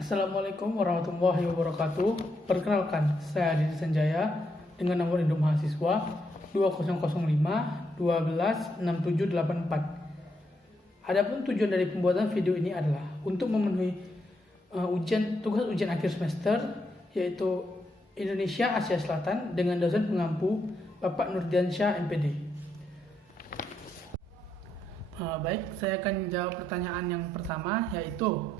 Assalamualaikum warahmatullahi wabarakatuh. Perkenalkan, saya Adi Sanjaya dengan nomor induk mahasiswa 2005 12 6784. Adapun tujuan dari pembuatan video ini adalah untuk memenuhi tugas ujian akhir semester, yaitu Indonesia Asia Selatan dengan dosen pengampu Bapak Nurdiansyah MPD. Baik, saya akan jawab pertanyaan yang pertama, yaitu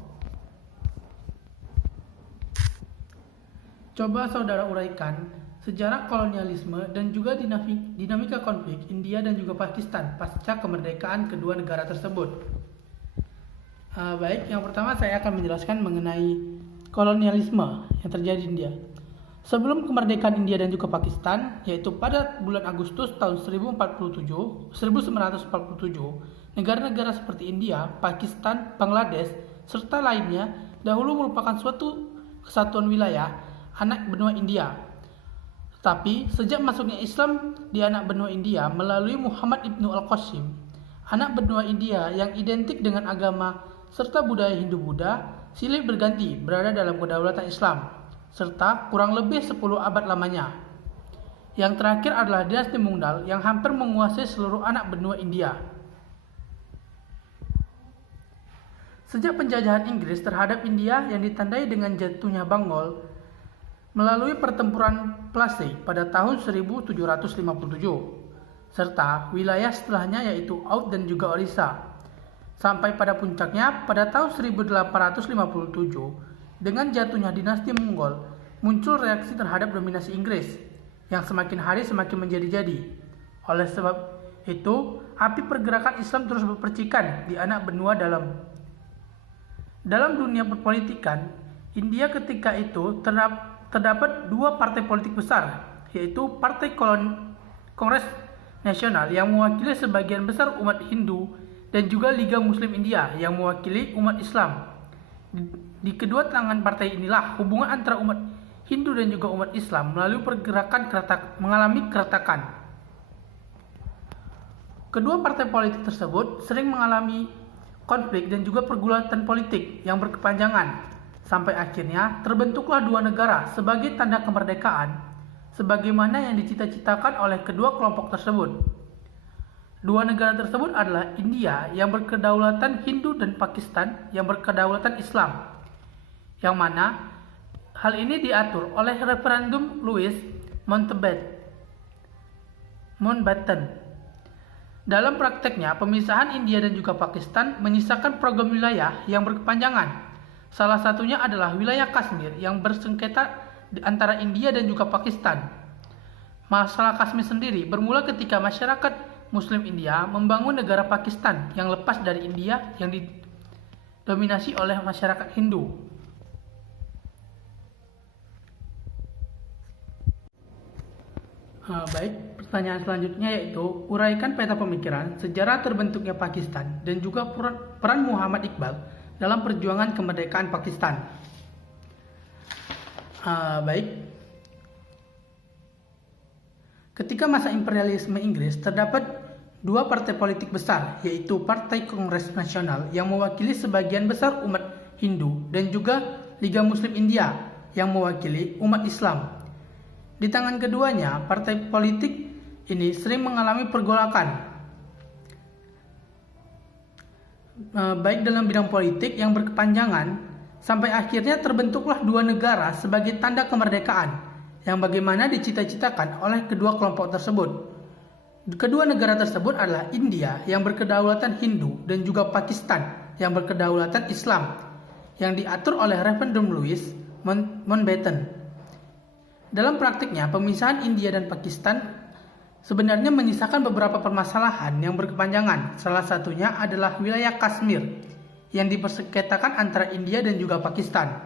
coba saudara uraikan sejarah kolonialisme dan juga dinamika konflik India dan juga Pakistan pasca kemerdekaan kedua negara tersebut. Baik, yang pertama saya akan menjelaskan mengenai kolonialisme yang terjadi di India. Sebelum kemerdekaan India dan juga Pakistan, yaitu pada bulan Agustus tahun 1947, negara-negara seperti India, Pakistan, Bangladesh, serta lainnya dahulu merupakan suatu kesatuan wilayah anak benua India. Tetapi sejak masuknya Islam di anak benua India melalui Muhammad Ibnu Al-Qasim, anak benua India yang identik dengan agama serta budaya Hindu-Buddha silih berganti berada dalam kedaulatan Islam, serta kurang lebih 10 abad lamanya. Yang terakhir adalah dinasti Mughal yang hampir menguasai seluruh anak benua India. Sejak penjajahan Inggris terhadap India yang ditandai dengan jatuhnya Bengal melalui pertempuran Plassey pada tahun 1757, serta wilayah setelahnya yaitu Oudh dan juga Orissa, sampai pada puncaknya pada tahun 1857 dengan jatuhnya dinasti Mongol, muncul reaksi terhadap dominasi Inggris yang semakin hari semakin menjadi-jadi. Oleh sebab itu, api pergerakan Islam terus berpercikan di anak benua dalam dunia perpolitikan India ketika itu terdapat dua partai politik besar, yaitu Partai Kongres Nasional yang mewakili sebagian besar umat Hindu dan juga Liga Muslim India yang mewakili umat Islam. Di kedua tangan partai inilah hubungan antara umat Hindu dan juga umat Islam melalui pergerakan mengalami keretakan. Kedua partai politik tersebut sering mengalami konflik dan juga pergulatan politik yang berkepanjangan, sampai akhirnya terbentuklah dua negara sebagai tanda kemerdekaan, sebagaimana yang dicita-citakan oleh kedua kelompok tersebut. Dua negara tersebut adalah India yang berkedaulatan Hindu dan Pakistan yang berkedaulatan Islam, yang mana hal ini diatur oleh referendum Louis Mountbatten. Dalam prakteknya, pemisahan India dan juga Pakistan menyisakan program wilayah yang berkepanjangan. Salah satunya adalah wilayah Kashmir yang bersengketa antara India dan juga Pakistan. Masalah Kashmir sendiri bermula ketika masyarakat Muslim India membangun negara Pakistan yang lepas dari India yang didominasi oleh masyarakat Hindu. Baik, pertanyaan selanjutnya yaitu uraikan peta pemikiran sejarah terbentuknya Pakistan dan juga peran Muhammad Iqbal dalam perjuangan kemerdekaan Pakistan. Baik, ketika masa imperialisme Inggris terdapat dua partai politik besar, yaitu Partai Kongres Nasional yang mewakili sebagian besar umat Hindu dan juga Liga Muslim India yang mewakili umat Islam. Di tangan keduanya, partai politik ini sering mengalami pergolakan, baik dalam bidang politik yang berkepanjangan, sampai akhirnya terbentuklah dua negara sebagai tanda kemerdekaan, yang bagaimana dicita-citakan oleh kedua kelompok tersebut. Kedua negara tersebut adalah India yang berkedaulatan Hindu dan juga Pakistan yang berkedaulatan Islam, yang diatur oleh referendum Louis Mountbatten. Dalam praktiknya, pemisahan India dan Pakistan sebenarnya menyisakan beberapa permasalahan yang berkepanjangan. Salah satunya adalah wilayah Kashmir yang dipersengketakan antara India dan juga Pakistan.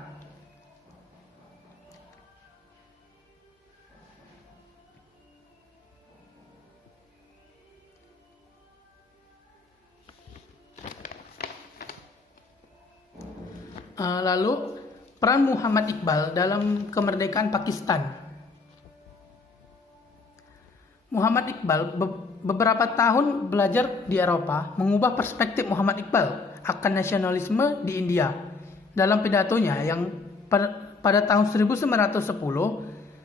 Lalu, peran Muhammad Iqbal dalam kemerdekaan Pakistan. Muhammad Iqbal beberapa tahun belajar di Eropa mengubah perspektif Muhammad Iqbal akan nasionalisme di India, Dalam pidatonya yang pada tahun 1910,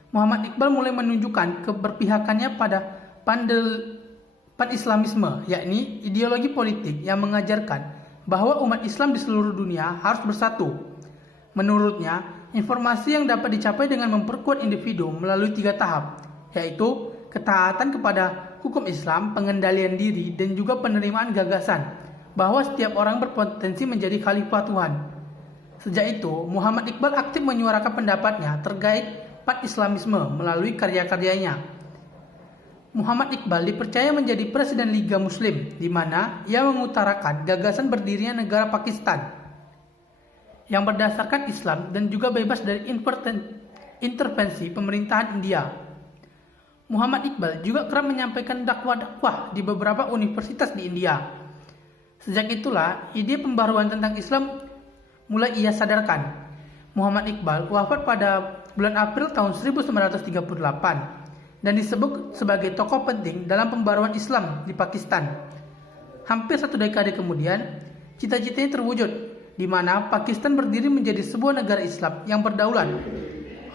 Muhammad Iqbal mulai menunjukkan keberpihakannya pada pan-Islamisme, yakni ideologi politik yang mengajarkan bahwa umat Islam di seluruh dunia harus bersatu. Menurutnya, informasi yang dapat dicapai dengan memperkuat individu melalui 3 tahap, yaitu ketaatan kepada hukum Islam, pengendalian diri, dan juga penerimaan gagasan bahwa setiap orang berpotensi menjadi khalifah Tuhan. Sejak itu, Muhammad Iqbal aktif menyuarakan pendapatnya terkait pan-Islamisme melalui karya-karyanya. Muhammad Iqbal dipercaya menjadi Presiden Liga Muslim, di mana ia mengutarakan gagasan berdirinya negara Pakistan yang berdasarkan Islam dan juga bebas dari intervensi pemerintahan India. Muhammad Iqbal juga kerap menyampaikan dakwah-dakwah di beberapa universitas di India. Sejak itulah, ide pembaruan tentang Islam mulai ia sadarkan. Muhammad Iqbal wafat pada bulan April tahun 1938 dan disebut sebagai tokoh penting dalam pembaruan Islam di Pakistan. Hampir 1 dekade kemudian, cita-citanya terwujud, di mana Pakistan berdiri menjadi sebuah negara Islam yang berdaulat.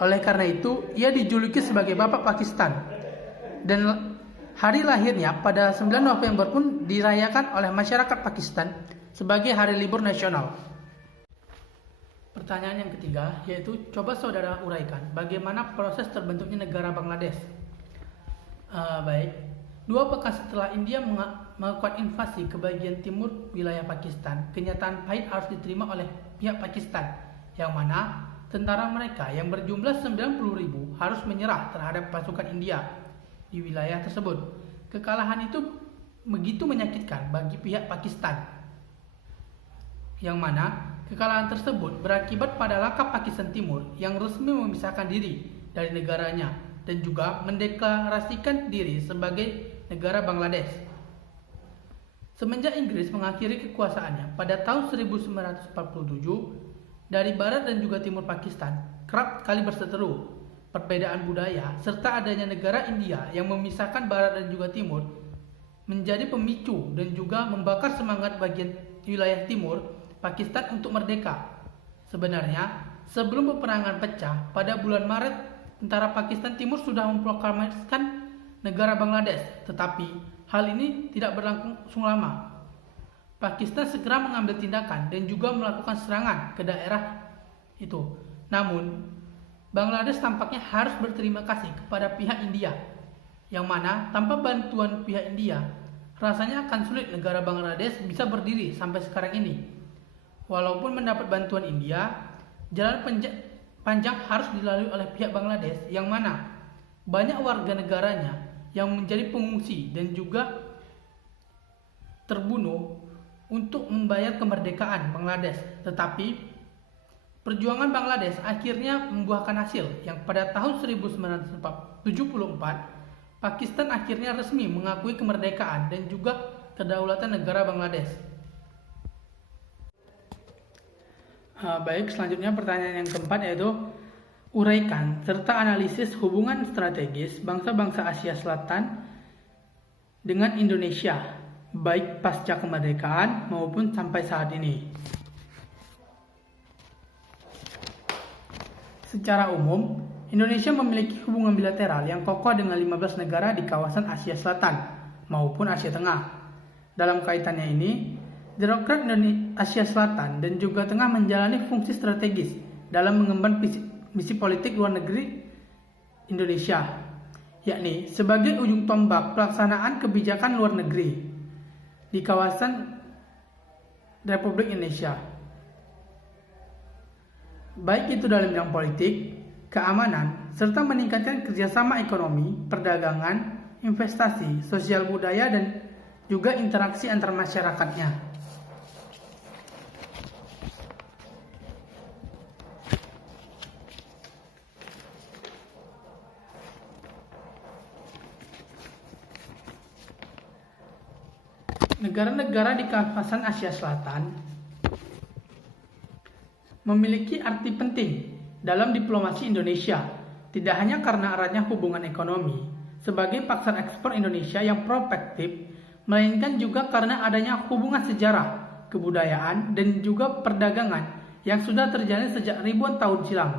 Oleh karena itu, ia dijuluki sebagai Bapak Pakistan. Dan hari lahirnya pada 9 November pun dirayakan oleh masyarakat Pakistan sebagai hari libur nasional. Pertanyaan yang ketiga, yaitu coba saudara uraikan bagaimana proses terbentuknya negara Bangladesh. Baik, 2 pekan setelah India melakukan invasi ke bagian timur wilayah Pakistan, kenyataan pahit harus diterima oleh pihak Pakistan, yang mana tentara mereka yang berjumlah 90.000 harus menyerah terhadap pasukan India di wilayah tersebut. Kekalahan itu begitu menyakitkan bagi pihak Pakistan, yang mana kekalahan tersebut berakibat pada langkah Pakistan Timur yang resmi memisahkan diri dari negaranya dan juga mendeklarasikan diri sebagai negara Bangladesh. Semenjak Inggris mengakhiri kekuasaannya pada tahun 1947, dari barat dan juga timur Pakistan kerap kali berseteru. Perbedaan budaya serta adanya negara India yang memisahkan barat dan juga timur menjadi pemicu dan juga membakar semangat bagian wilayah timur Pakistan untuk merdeka. Sebenarnya, sebelum peperangan pecah pada bulan Maret, tentara Pakistan Timur sudah memproklamasikan negara Bangladesh, tetapi hal ini tidak berlangsung lama. Pakistan segera mengambil tindakan dan juga melakukan serangan ke daerah itu. Namun, Bangladesh tampaknya harus berterima kasih kepada pihak India, yang mana tanpa bantuan pihak India, rasanya akan sulit negara Bangladesh bisa berdiri sampai sekarang ini. Walaupun mendapat bantuan India, jalan panjang harus dilalui oleh pihak Bangladesh, yang mana banyak warga negaranya yang menjadi pengungsi dan juga terbunuh untuk membayar kemerdekaan Bangladesh. Tetapi perjuangan Bangladesh akhirnya membuahkan hasil, yang pada tahun 1974 Pakistan akhirnya resmi mengakui kemerdekaan dan juga kedaulatan negara Bangladesh. Baik, selanjutnya pertanyaan yang keempat, yaitu uraikan serta analisis hubungan strategis bangsa-bangsa Asia Selatan dengan Indonesia, baik pasca kemerdekaan maupun sampai saat ini. Secara umum, Indonesia memiliki hubungan bilateral yang kokoh dengan 15 negara di kawasan Asia Selatan maupun Asia Tengah. Dalam kaitannya ini, Direktorat Asia Selatan dan juga Tengah menjalani fungsi strategis dalam mengemban misi politik luar negeri Indonesia, yakni sebagai ujung tombak pelaksanaan kebijakan luar negeri di kawasan Republik Indonesia, baik itu dalam bidang politik, keamanan, serta meningkatkan kerjasama ekonomi, perdagangan, investasi, sosial budaya, dan juga interaksi antar masyarakatnya. Negara-negara di kawasan Asia Selatan memiliki arti penting dalam diplomasi Indonesia, tidak hanya karena eratnya hubungan ekonomi sebagai pasar ekspor Indonesia yang prospektif, melainkan juga karena adanya hubungan sejarah, kebudayaan, dan juga perdagangan yang sudah terjalin sejak ribuan tahun silam.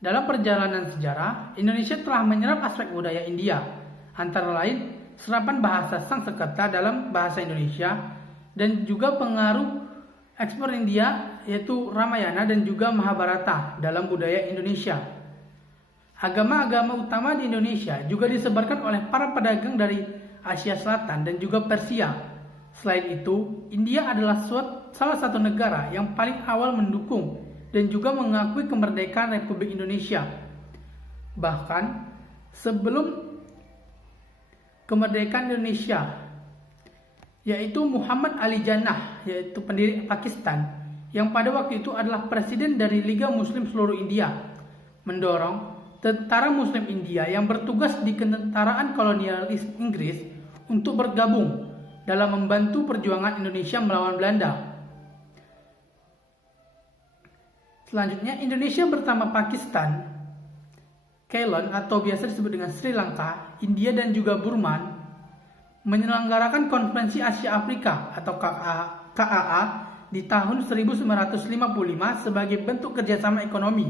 Dalam perjalanan sejarah, Indonesia telah menyerap aspek budaya India, antara lain serapan bahasa Sanskerta dalam bahasa Indonesia dan juga pengaruh ekspor India yaitu Ramayana dan juga Mahabharata dalam budaya Indonesia. Agama-agama utama di Indonesia juga disebarkan oleh para pedagang dari Asia Selatan dan juga Persia. Selain itu, India adalah salah satu negara yang paling awal mendukung dan juga mengakui kemerdekaan Republik Indonesia. Bahkan sebelum kemerdekaan Indonesia, yaitu Muhammad Ali Jinnah, yaitu pendiri Pakistan, yang pada waktu itu adalah presiden dari Liga Muslim Seluruh India, mendorong tentara Muslim India yang bertugas di ketentaraan kolonialis Inggris untuk bergabung dalam membantu perjuangan Indonesia melawan Belanda. Selanjutnya, Indonesia bersama Pakistan, Ceylon atau biasa disebut dengan Sri Lanka, India dan juga Burma menyelenggarakan Konferensi Asia Afrika atau KAA di tahun 1955 sebagai bentuk kerjasama ekonomi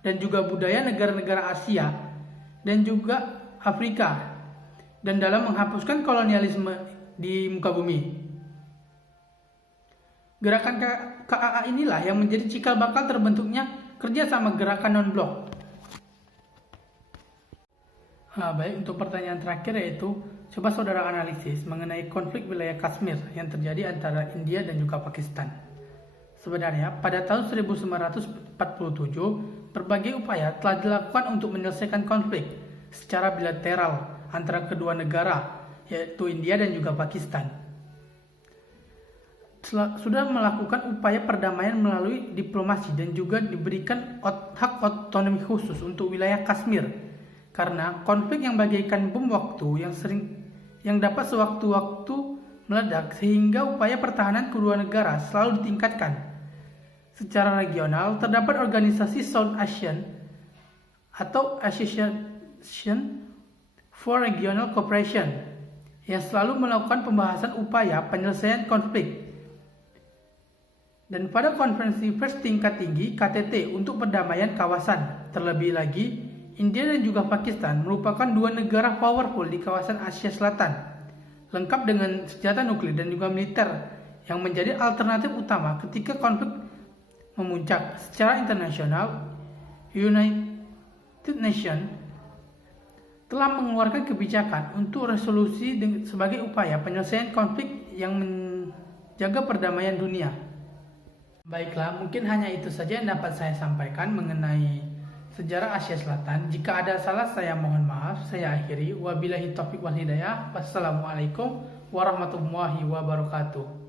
dan juga budaya negara-negara Asia dan juga Afrika dan dalam menghapuskan kolonialisme di muka bumi. Gerakan KAA inilah yang menjadi cikal bakal terbentuknya kerjasama gerakan non-blok. Baik, untuk pertanyaan terakhir yaitu, coba saudara analisis mengenai konflik wilayah Kashmir yang terjadi antara India dan juga Pakistan. Sebenarnya, pada tahun 1947, berbagai upaya telah dilakukan untuk menyelesaikan konflik secara bilateral antara kedua negara, yaitu India dan juga Pakistan. Sudah melakukan upaya perdamaian melalui diplomasi dan juga diberikan hak otonomi khusus untuk wilayah Kashmir karena konflik yang bagaikan bom waktu yang dapat sewaktu-waktu meledak sehingga upaya pertahanan kedua negara selalu ditingkatkan. Secara regional terdapat organisasi South Asian atau Association for Regional Cooperation yang selalu melakukan pembahasan upaya penyelesaian konflik. Dan pada konferensi pers tingkat tinggi KTT untuk perdamaian kawasan, terlebih lagi India dan juga Pakistan merupakan dua negara powerful di kawasan Asia Selatan, lengkap dengan senjata nuklir dan juga militer yang menjadi alternatif utama ketika konflik memuncak. Secara internasional, United Nations telah mengeluarkan kebijakan untuk resolusi sebagai upaya penyelesaian konflik yang menjaga perdamaian dunia. Baiklah, mungkin hanya itu saja yang dapat saya sampaikan mengenai sejarah Asia Selatan. Jika ada salah, saya mohon maaf. Saya akhiri. Wabillahi taufiq wal hidayah. Wassalamualaikum warahmatullahi wabarakatuh.